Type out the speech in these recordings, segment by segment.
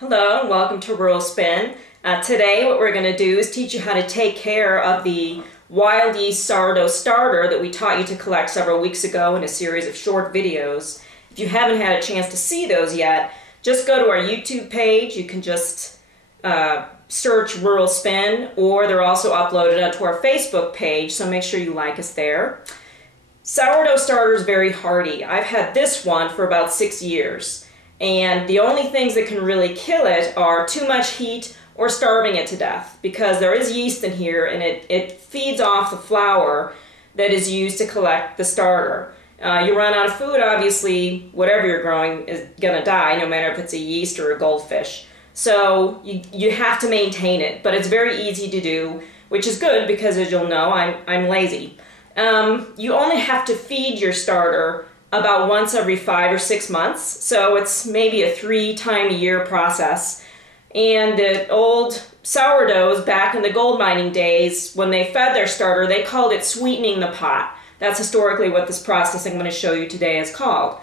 Hello and welcome to Rural Spin. Today what we're going to do is teach you how to take care of the wild yeast sourdough starter that we taught you to collect several weeks ago in a series of short videos. If you haven't had a chance to see those yet, just go to our YouTube page. You can just search Rural Spin, or they're also uploaded onto our Facebook page, so make sure you like us there. Sourdough starter is very hardy. I've had this one for about 6 years. And the only things that can really kill it are too much heat or starving it to death, because there is yeast in here and it feeds off the flour that is used to collect the starter. You run out of food, obviously, whatever you're growing is going to die, no matter if it's a yeast or a goldfish. So you have to maintain it, but it's very easy to do, which is good because, as you'll know, I'm lazy. You only have to feed your starter about once every 5 or 6 months, so it's maybe a 3-time-a-year process. And the old sourdoughs back in the gold mining days, when they fed their starter, they called it sweetening the pot. That's historically what this process I'm going to show you today is called.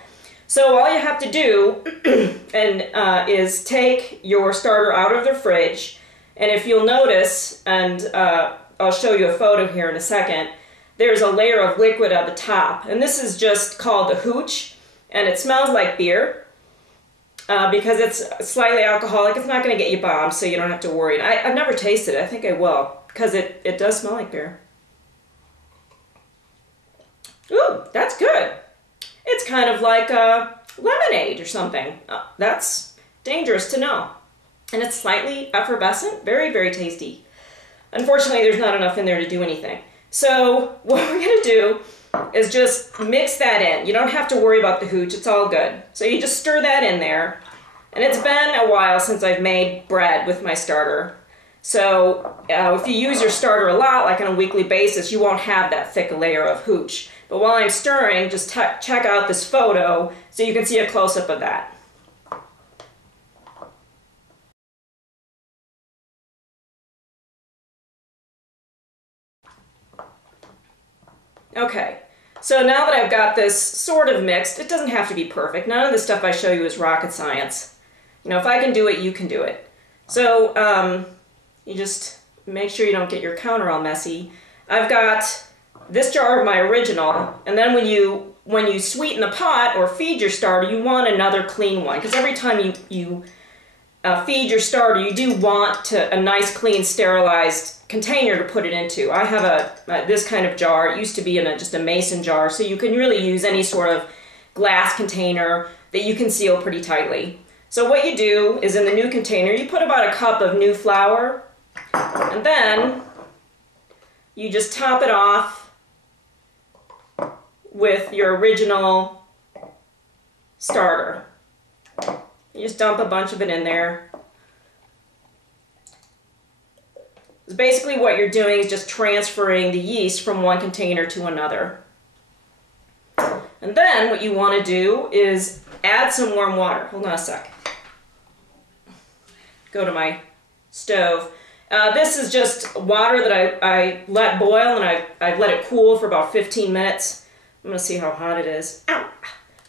So all you have to do is take your starter out of the fridge, and if you'll notice, and I'll show you a photo here in a second, there's a layer of liquid at the top, and this is just called the hooch, and it smells like beer because it's slightly alcoholic. It's not going to get you bombed, so you don't have to worry. I've never tasted it. I think I will, because it does smell like beer. Ooh, that's good. It's kind of like lemonade or something. That's dangerous to know. And it's slightly effervescent, very, very tasty. Unfortunately, there's not enough in there to do anything. So what we're going to do is just mix that in. You don't have to worry about the hooch, it's all good. So you just stir that in there. And it's been a while since I've made bread with my starter. So if you use your starter a lot, like on a weekly basis, you won't have that thick layer of hooch. But while I'm stirring, just check out this photo so you can see a close-up of that. Okay, so now that I've got this sort of mixed, it doesn't have to be perfect. None of the stuff I show you is rocket science. You know, if I can do it, you can do it. So you just make sure you don't get your counter all messy. I've got this jar of my original, and then when you sweeten the pot or feed your starter, you want another clean one, because every time you feed your starter, you do want a nice, clean, sterilized container to put it into. I have this kind of jar. It used to be in just a mason jar, so you can really use any sort of glass container that you can seal pretty tightly. So what you do is, in the new container, you put about a cup of new flour, and then you just top it off with your original starter. You just dump a bunch of it in there. Basically what you're doing is just transferring the yeast from one container to another. And then what you want to do is add some warm water. Hold on a sec. Go to my stove. This is just water that I let boil, and I've let it cool for about 15 minutes. I'm going to see how hot it is. Ow!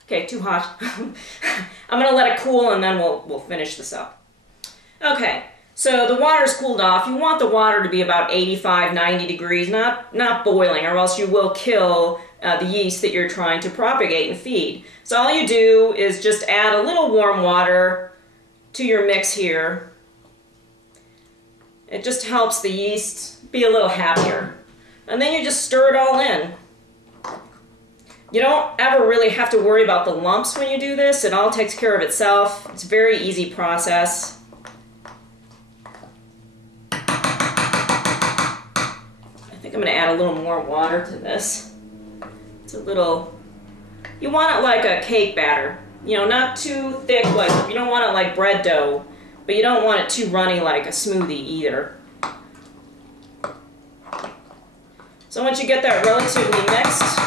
Okay, too hot. I'm going to let it cool, and then we'll finish this up. Okay. So the water's cooled off. You want the water to be about 85, 90 degrees, not boiling, or else you will kill the yeast that you're trying to propagate and feed. So all you do is just add a little warm water to your mix here. It just helps the yeast be a little happier. And then you just stir it all in. You don't ever really have to worry about the lumps when you do this. It all takes care of itself. It's a very easy process. I think I'm going to add a little more water to this. It's a little, you want it like a cake batter. You know, not too thick, like, you don't want it like bread dough, but you don't want it too runny like a smoothie either. So once you get that relatively mixed,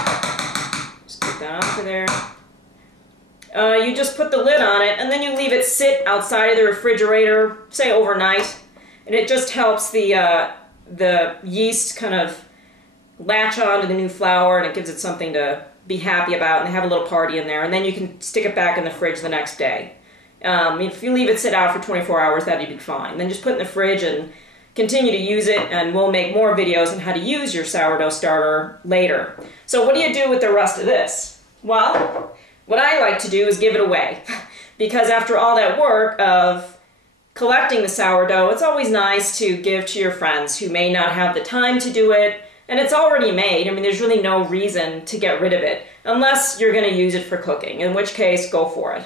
just put that onto there. You just put the lid on it, and then you leave it sit outside of the refrigerator, say overnight, and it just helps the yeast kind of latch on to the new flour, and it gives it something to be happy about and have a little party in there, and then you can stick it back in the fridge the next day. If you leave it sit out for 24 hours, that'd be fine. Then just put it in the fridge and continue to use it, and we'll make more videos on how to use your sourdough starter later. So what do you do with the rest of this? Well, what I like to do is give it away. Because after all that work of collecting the sourdough, it's always nice to give to your friends who may not have the time to do it, and it's already made. I mean, there's really no reason to get rid of it, unless you're going to use it for cooking, in which case, go for it.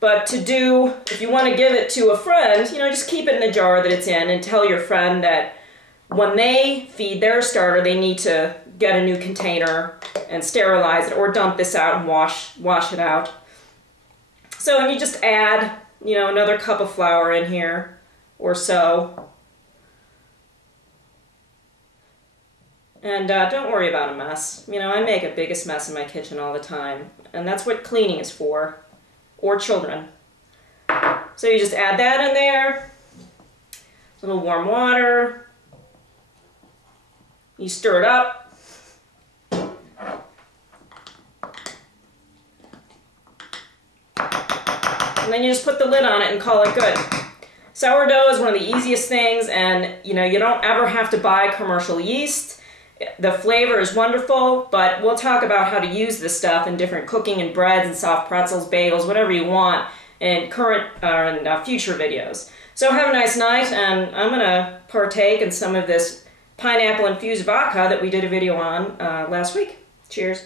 But if you want to give it to a friend, just keep it in the jar that it's in and tell your friend that when they feed their starter, they need to get a new container and sterilize it, or dump this out and wash it out. So you just add, another cup of flour in here or so. And don't worry about a mess. I make a biggest mess in my kitchen all the time, and that's what cleaning is for. Or children. So you just add that in there, a little warm water, you stir it up, and then you just put the lid on it and call it good. Sourdough is one of the easiest things, and you don't ever have to buy commercial yeast. The flavor is wonderful, but we'll talk about how to use this stuff in different cooking and breads and soft pretzels, bagels, whatever you want in current and future videos. So have a nice night, and I'm going to partake in some of this pineapple infused vodka that we did a video on last week. Cheers.